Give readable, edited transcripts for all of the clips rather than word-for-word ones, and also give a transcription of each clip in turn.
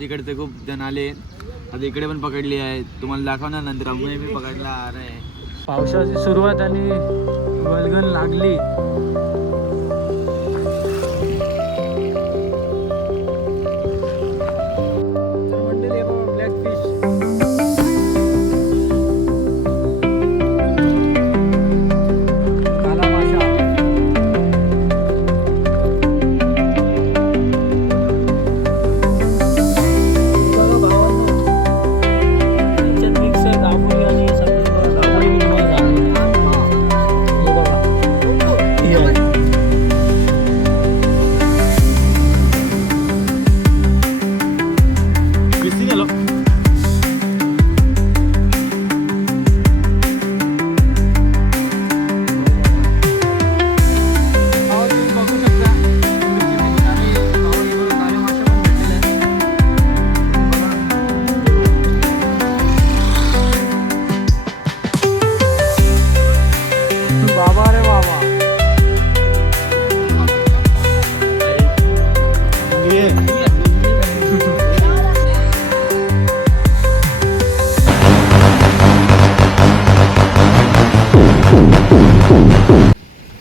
तिकडचे खूप जण आले, आता इकडे पण पकडली आहे, तुम्हाला दाखवणार नंतर. आम्ही मी पकडला आहे. पावसाची सुरुवात आणि वल्गन लागली.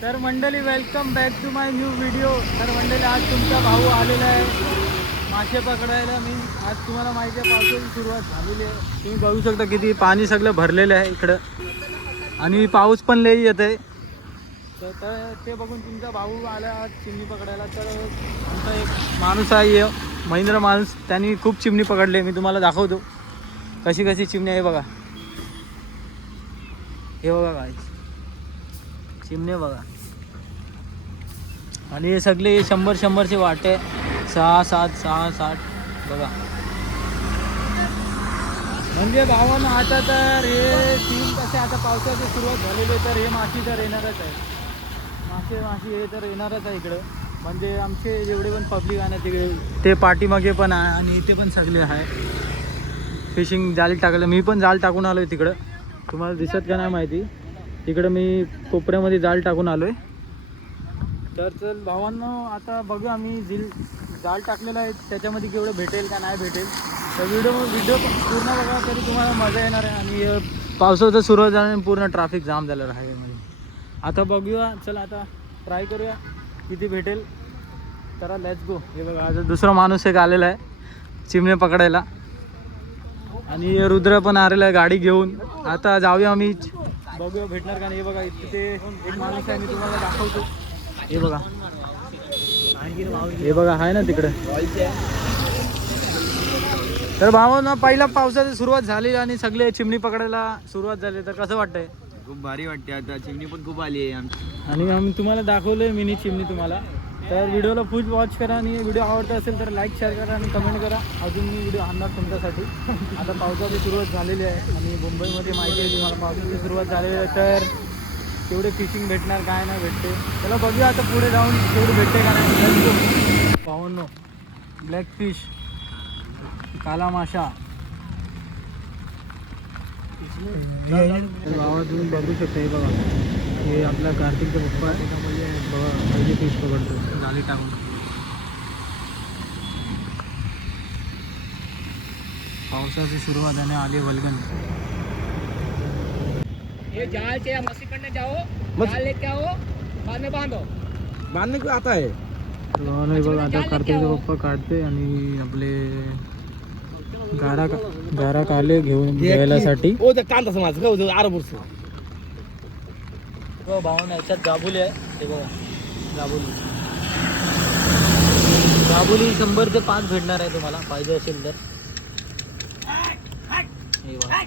तर मंडळी, welcome back to my new video. तर मंडळी, आज तुमचा भाऊ आलेला आहे मासे पकडायला. मी आज तुम्हाला माहिती आहे पावसाची सुरुवात झालेली आहे. तुम्ही बघू शकता किती पाणी सगळं भरलेलं आहे इकडं, आणि पाऊस पण लई येत आहे. तर ते बघून तुमचा भाऊ आला आज चिमणी पकडायला. तर आमचा एक माणूस आहे महेंद्र माणूस, त्यांनी खूप चिमणी पकडले. मी तुम्हाला दाखवतो कशी कशी चिमणी आहे. बघा, हे बघा काय चिमणे बघा. आणि हे सगळे 100-100चे वाटे, 6-7 बघा. म्हणजे भावानं आता तर हे तीन कसे आता पावसाची सुरुवात झालेली, तर हे माशी तर येणारच आहे. माशी हे तर येणारच आहे इकडं. म्हणजे आमचे जेवढे पण पब्लिक आहे ना तिकडे, ते पाठीमागे पण आहे आणि इथे पण सगळे आहे. फिशिंग जाल टाकलं, मी पण जाल टाकून आलो आहे तिकडं. तुम्हाला दिसत का नाही माहिती, तिकडं मी कोपऱ्यामध्ये जाल टाकून आलो आहे. तर चल भावांनो, आता बघू आम्ही जाल टाकलेलं आहे, त्याच्यामध्ये केवढं भेटेल का नाही भेटेल. तर व्हिडिओ पूर्ण बघा, तरी तुम्हाला मजा येणार आहे. आणि पावसाचं सुरुवात झाल्याने पूर्ण ट्रॅफिक जाम झालेलं आहे म्हणजे. आता बघूया, चला आता ट्राय करूया किती भेटेल. चला लेट्स गो. हे बघा, आता दुसरा माणूस एक आलेला आहे चिमणे पकडायला, आणि रुद्र पण आलेला आहे गाडी घेऊन. आता जाऊया आम्ही, बघूया भेटणार का नाही. हे बघा, इथे एक माणूस आहे, मी तुम्हाला दाखवतो. हे बघा, हे बघा आहे ना तिकडे. तर भावांनो, पहिला पावसाची सुरुवात झाली आणि सगळे चिमणी पकडायला सुरुवात झाली. तर कसं वाटतंय? खूप भारी वाटते. आता चिमणी पण खूप आली आहे आणि आम्ही तुम्हाला दाखवलं मिनी चिमणी तुम्हाला. तर व्हिडिओला फुल वॉच करा, आणि व्हिडिओ आवडता असेल तर लाईक, शेअर करा आणि कमेंट करा. अजून मी व्हिडिओ आणणार तुमच्यासाठी. आता पावसाची सुरुवात झालेली आहे आणि मुंबईमध्ये माहिती आहे तुम्हाला पावसाची सुरुवात झालेली आहे. तर तेवढे फिशिंग भेटणार काय नाही भेटते. चला बघूया आता पुढे जाऊन तेवढे भेटते का नाही. भावांनो, ब्लॅक फिश, काला माशा. भावा तुम्ही बघू शकता, हे बघा, हे आपला कार्तिकचा पप्पा आहे बघा, पहिले फिश पकडतो जाळी टाकून. पावसाची सुरुवात आणि आली वल्गन. ये जाल से मछली पकड़ने जाओ, जाल लेके आओ, बाद में बांधने को आता है. बघा, आता कार्तिकचा पप्पा काढते आणि आपले गारा काले घेऊन घ्यायलासाठी. भावानं याच्यात गाबुली आहे. हे बघा, गाबुली 100 ते 5 भेटणार आहे तुम्हाला पाहिजे असेल तर. हे बघा,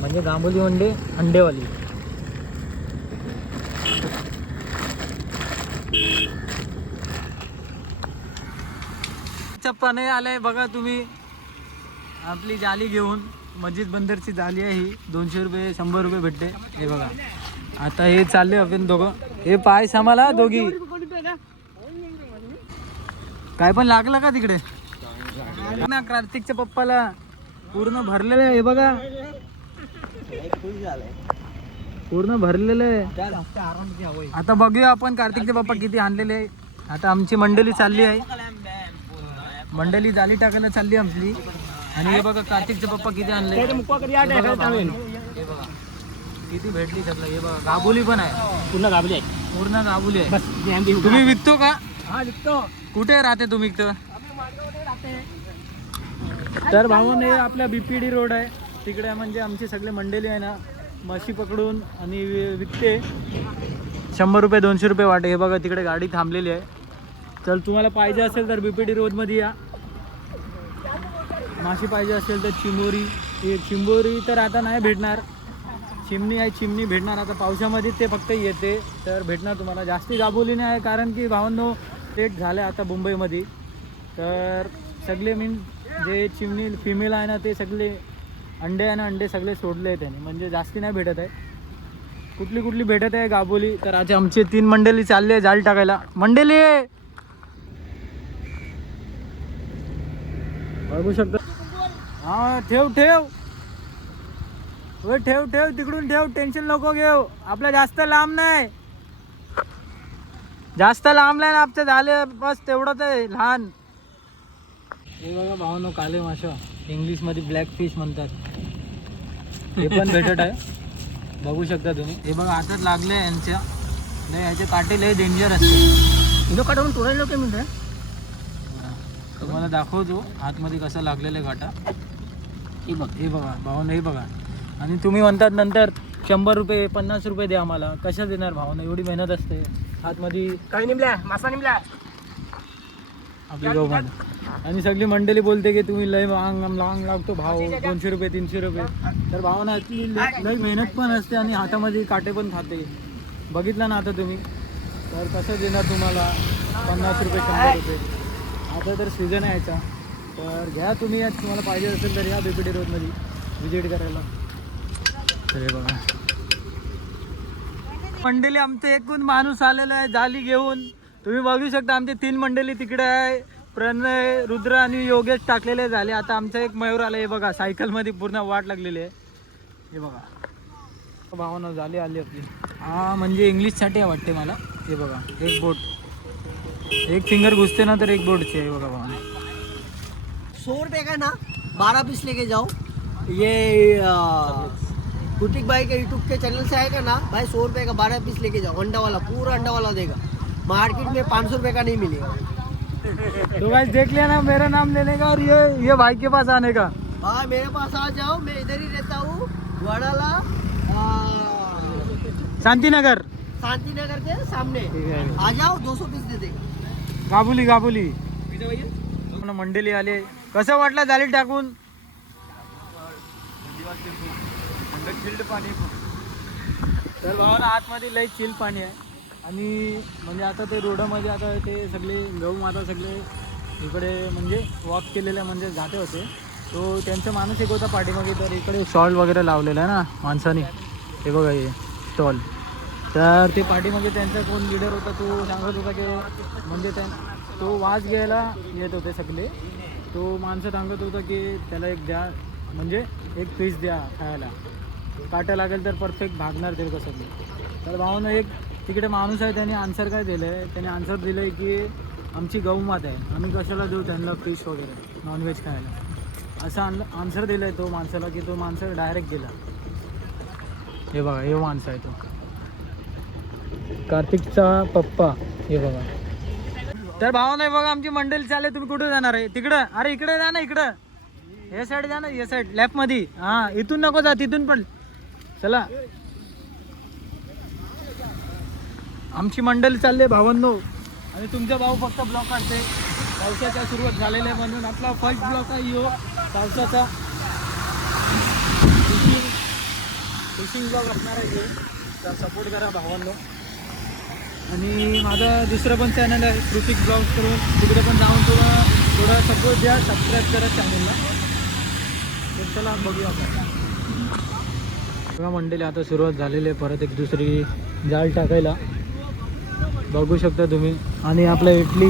म्हणजे गांबुली म्हणजे अंडेवाली. चप्पाने आलाय बघा तुम्ही, आपली जाली घेऊन. मस्जिद बंदरची जाली आहे ही. 200 रुपये 100 रुपये भेटते. हे बघा, आता हे चालले आपण दोघं. हे पाय सांभाळा दोघी. काय पण लागलं का तिकडे? ना कार्तिकच्या पप्पाला पूर्ण भरलेलं आहे हे बघा, पूर्ण भरलेलं आहे. आता बघूया आपण कार्तिकचे पप्पा किती आणलेले आहे. आता आमची मंडळी चालली आहे, मंडळी जाली टाकायला चालली आमची. आणि हे बघा कार्तिकचे पप्पा किती आणले, हे बघा किती भेटली सगळं. हे बघा गाबुली पण आहे, पूर्ण गाबली आहे. पूर्ण गाबुली आहे. बस तुम्ही विकतो का? हा विकतो. कुठे राहते तुम्ही इथं? तर भावाने आपल्या बीपीडी रोड आहे तिकडे, म्हणजे आमची सगळे मंडळी आहे ना म्हशी पकडून आणि विकते. 100 रुपये 200 रुपये वाटे. हे बघा तिकडे गाडी थांबलेली आहे. चल तुम्हाला पाहिजे असेल तर बीपीडी रोडमध्ये या. माशी पाहिजे असेल तर चिंबोरी, हे चिंबोरी तर आता नाही भेटणार, चिमणी आहे, चिमणी भेटणार आता पावसामध्ये, ते फक्त येते तर भेटणार तुम्हाला. जास्ती गाबोली नाही आहे कारण की भावांनो रेट झाले आता मुंबईमध्ये. तर सगळे मीन जे चिमणी फिमेल आहे ना ते सगळे अंडे आहे ना, अंडे सगळे सोडले आहे त्याने, म्हणजे जास्ती नाही भेटत आहे. कुठली कुठली भेटत आहे गाबोली. तर आज आमचे 3 मंडळी चालले जाल टाकायला. मंडळी बघू शकता. हा ठेव ठेव ठेव ठेव तिकडून ठेव, टेन्शन नको घेऊ. आपल्या जास्त लांब नाही, जास्त लांब नाही आपचं झाले बस तेवढंच आहे लहान. हे बघा भावानो काले माशा, इंग्लिशमध्ये ब्लॅक फिश म्हणतात, हे पण भेटत आहे. बघू शकता तुम्ही. हे बघा हातात लागले यांच्या, नाही याचे काटे लय डेंजर असते. इनो काढून तोडायला काय म्हणते. तुम्हाला दाखवतो आतमध्ये कसा लागलेला आहे काटा. हे बघ, हे बघा भावानो, हे बघा. आणि तुम्ही म्हणतात नंतर 100 रुपये 50 रुपये द्या आम्हाला, कशा देणार भावानो, एवढी मेहनत असते आतमध्ये. काही निमल्या मासा निमल्या आपली गौमाता. आणि सगळी मंडळी बोलते की तुम्ही लय लांग लागतो भाव, 200 रुपये 300 रुपये. तर भावाना लय मेहनत पण असते आणि हातामध्ये काटे पण खाते. बघितलं ना आता तुम्ही, तर कसं देणार तुम्हाला 50 रुपये 100 रुपये. आता तर सीझन आहे याचा, तर घ्या तुम्ही. यात तुम्हाला पाहिजे असेल तर या बीपीडी रोडमध्ये विजिट करायला. तर हे बघा मंडळी, आमचं एकूण माणूस आलेला आहे जाली घेऊन. तुम्ही बघू शकता आमचे 3 मंडळी तिकडे आहे, प्रणय, रुद्र आणि योगेश टाकलेले झाले. आता आमचा एक मयूर आला, हे बघा सायकलमध्ये पूर्ण वाट लागलेली आहे. हे बघा भावना झाली आली आपली. हा म्हणजे इंग्लिशसाठी आहे वाटते मला. हे बघा एक बोट, एक फिंगर घुसते ना तर एक बोटची आहे. बघा भावना 100 रुपये का ना 12 पीस लेके जाओ. ये बुटीक भाई के यूट्यूब के चैनल से आएगा ना भाई, 100 रुपये का 12 पीस लेके जाओ. अंडा वाला, पूरा अंडा वाला देगा. मार्केट में 500 रुपये का नहीं मिलेगा. तो गाइस देख लिया ना, मेरा नाम लेने का और ये भाई के पास आने का. हाँ मेरे पास आ जाओ, मैं इधर ही रहता हूँ, वड़ाला शांतीनगर, शांतिनगर के सामने. ठीक है. आ जाओ, 200 पीस दे देगा. गाबुली गाबुली मंडळी आले. कसं वाटलं जाली टाकून? तर भावाला आतमध्ये लई चिल पाणी आहे. आणि म्हणजे आता ते रोडामध्ये आता ते सगळे गहू माता सगळे इकडे म्हणजे वॉक केलेले म्हणजे जाते होते. तो त्यांचा माणूस एक होता पाठीमागे, तर इकडे स्टॉल वगैरे लावलेला आहे ना माणसाने. हे बघा हे स्टॉल. तर ते पाठीमागे त्यांचा कोण लीडर होता, तो सांगत होता की म्हणजे तो वास घ्यायला येत होते सगळे. तो माणसं सांगत होता की त्याला एक द्या, म्हणजे एक पीस द्या खायला, काटा लागेल तर परफेक्ट भागणार ते कसं. तर भावानं एक तिकडे माणूस आहे, त्याने आन्सर काय दिलं आहे, त्याने आन्सर दिलं आहे की आमची गौमात आहे, आम्ही कशाला देऊ त्यांना फिश वगैरे नॉनव्हेज खायला, असं आन्सर दिलं आहे तो माणसाला. की तो माणसं डायरेक्ट गेला. हे बघा हे माणसं आहे तो कार्तिकचा पप्पा. हे बघा. तर भावानं बघा आमची मंडळी चालले. तुम्ही कुठे जाणार आहे? तिकडं. अरे इकडे जा ना, इकडं हे साईड जा ना, हे साईड लेफ्टमध्ये. हां इथून नको जा, तिथून पण चला. आमची मंडळी चालले भावांनो. आणि तुमचा भाऊ फक्त ब्लॉक काढते. पावसाच्या सुरुवात झालेला आहे म्हणून आपला फर्स्ट ब्लॉक आहे यो पावसाचा. फिशिंग ब्लॉग असणार आहे हे, तर सपोर्ट करा भावांनो. आणि माझा दुसरं पण चॅनल आहे कृतिक ब्लॉग्स करून, तिकडे पण जाऊन थोडा सपोर्ट द्या, सबस्क्राईब करा चॅनलला. तर चला बघूया आपण. बघा मंडळी आता सुरुवात झालेली आहे परत एक दुसरी जाळ टाकायला. बघू शकता तुम्ही. आणि आपल्या इटली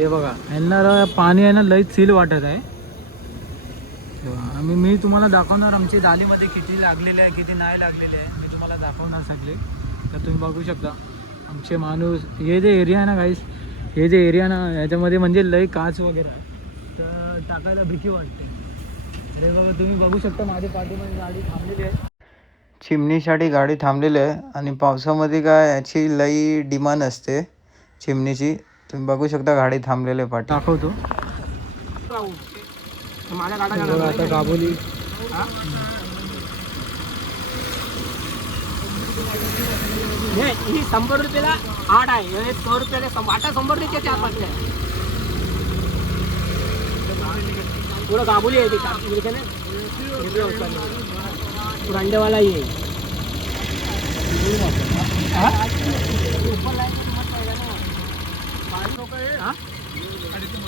हे बघा यांना पाणी आहे ना लई सील वाटत आहे. मी तुम्हाला दाखवणार आमची जालीमध्ये किती लागलेले आहे किती नाही लागलेले आहे मी तुम्हाला दाखवणार सगळे. तर तुम्ही बघू शकता आमचे माणूस हे जे एरिया आहे ना गाईस हे जे एरिया ना याच्यामध्ये म्हणजे लई काच वगैरे आहे तर टाकायला भीती वाटते. अरे बघा तुम्ही बघू शकता माझ्या पाठीमध्ये गाडी थांबलेली आहे. चिमणीसाठी गाडी थांबलेली आहे आणि पावसामध्ये काय याची लई डिमांड असते चिमणीची. तुम्ही बघू शकता गाडी थांबलेली आहे पाठी. दाखवतो माझ्या गाडा हे बघा आता गाबोली ही 100 रुपयाला 8 आहे. हे 100 रुपयाला वाटा 100 रुपये 4-5 आहे. पूरा गाबुली आहे ती कापली ना पूरा अंडेवाला ही आहे.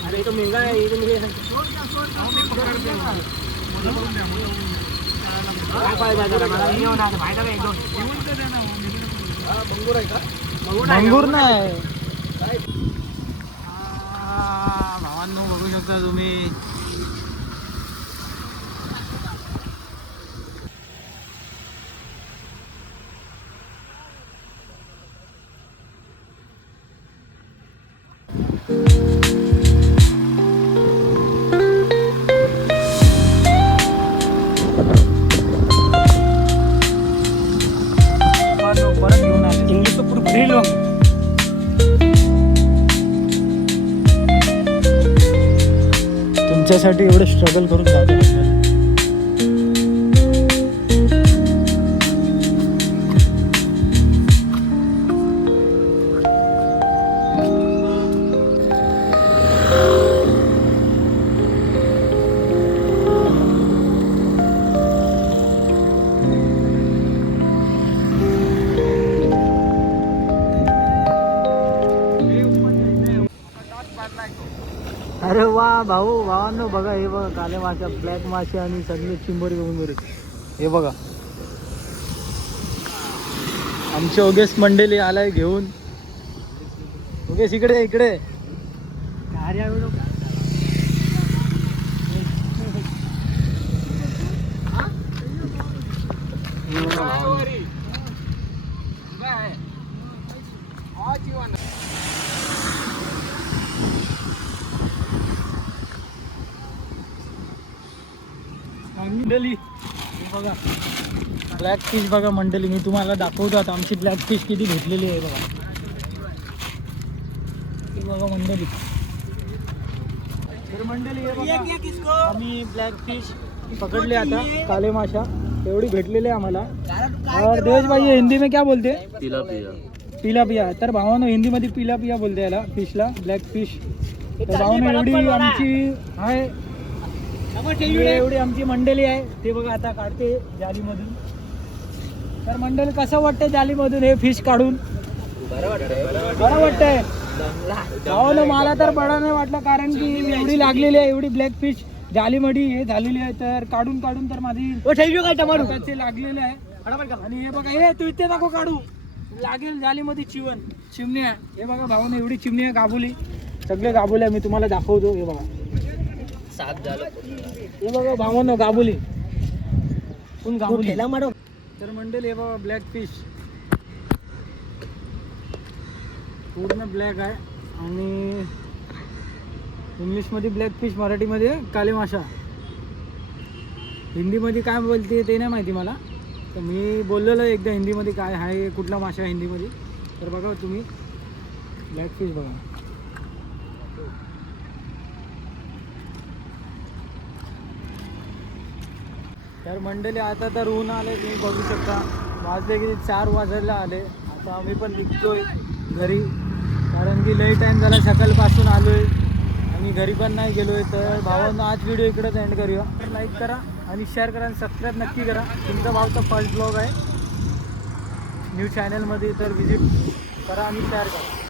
अरे तो महंगा है ये तो मुझे काय फायदा जरा मला नाही होणार फायदा काय एकदम मंगूर आहे का मंगूर नाही भावांनो बघू शकता तुम्ही. परत घेऊन आले इंग्लिश तो पूरा भरेल हम तुमच्यासाठी एवढं स्ट्रगल करून जातो. अरे वा भावांनो बघा हे बघा काले माशा ब्लॅक मासे आणि सगळे चिंबोरी बिंबोरी. हे बघा आमचे ओगेस मंडळी आलाय घेऊन. ओगेस इकडे इकडे मंडळी बघा ब्लॅक फिश बघा मंडळी मी तुम्हाला दाखवतो आता आमची ब्लॅक फिश किती भेटलेली आहे बघा. हे बघा मंडळी तर मंडळी हे बघा आम्ही ब्लॅक फिश पकडले आता काले माशा एवढी भेटलेली आहे आम्हाला. और देश भाई ये हिंदी में क्या बोलते हैं? पिलापिया. तर भावानं हिंदीमध्ये पिलापिया बोलते याला फिशला ब्लॅक फिश. तर भावानं एवढी आमची आहे एवढी आमची मंडळी आहे ते बघा आता काढते जालीमधून. तर मंडळी कसं वाटतंय जालीमधून हे फिश काढून? बरं वाटतंय भावानं. मला तर बरं नाही वाटलं कारण की एवढी लागलेली आहे एवढी ब्लॅक फिश जालीमध्ये हे झालेली आहे. तर काढून तर माझी हाताचे लागलेले आहे. आणि हे बघा हे तू इथे नको काढू लागेल जालीमध्ये चिमणी आहे. हे बघा भावानं एवढी चिमणी आहे गाबुली सगळे गाबुले मी तुम्हाला दाखवतो. हे बघा हे बघा भावानं गाबुली गाबुली. तर मंडळी हे बघा ब्लॅक फिश पूर्ण ब्लॅक आहे आणि इंग्लिशमध्ये ब्लॅक फिश मराठीमध्ये काले माशा. हिंदीमध्ये काय बोलते ते नाही माहिती मला. तर मी बोललेलो एकदा हिंदीमध्ये काय आहे कुठला माशा हिंदीमध्ये. तर बघा तुम्ही ब्लॅक फिश बघा. तर मंडळी आता तर ऊन आले तुम्ही बघू शकता. वाजले किती 4 वाजायला आले. आता आम्ही पण निघतोय घरी कारण की लई टाईम झाला सकाळपासून आलो आहे आणि घरी पण नाही गेलो आहे. तर भावांना आज व्हिडिओ इकडेच एंड करूया. लाईक करा आणि शेअर करा आणि सबस्क्राईब नक्की करा. तुमचा भावचा फर्स्ट ब्लॉग आहे न्यू चॅनलमध्ये तर विजिट करा आणि शेअर करा.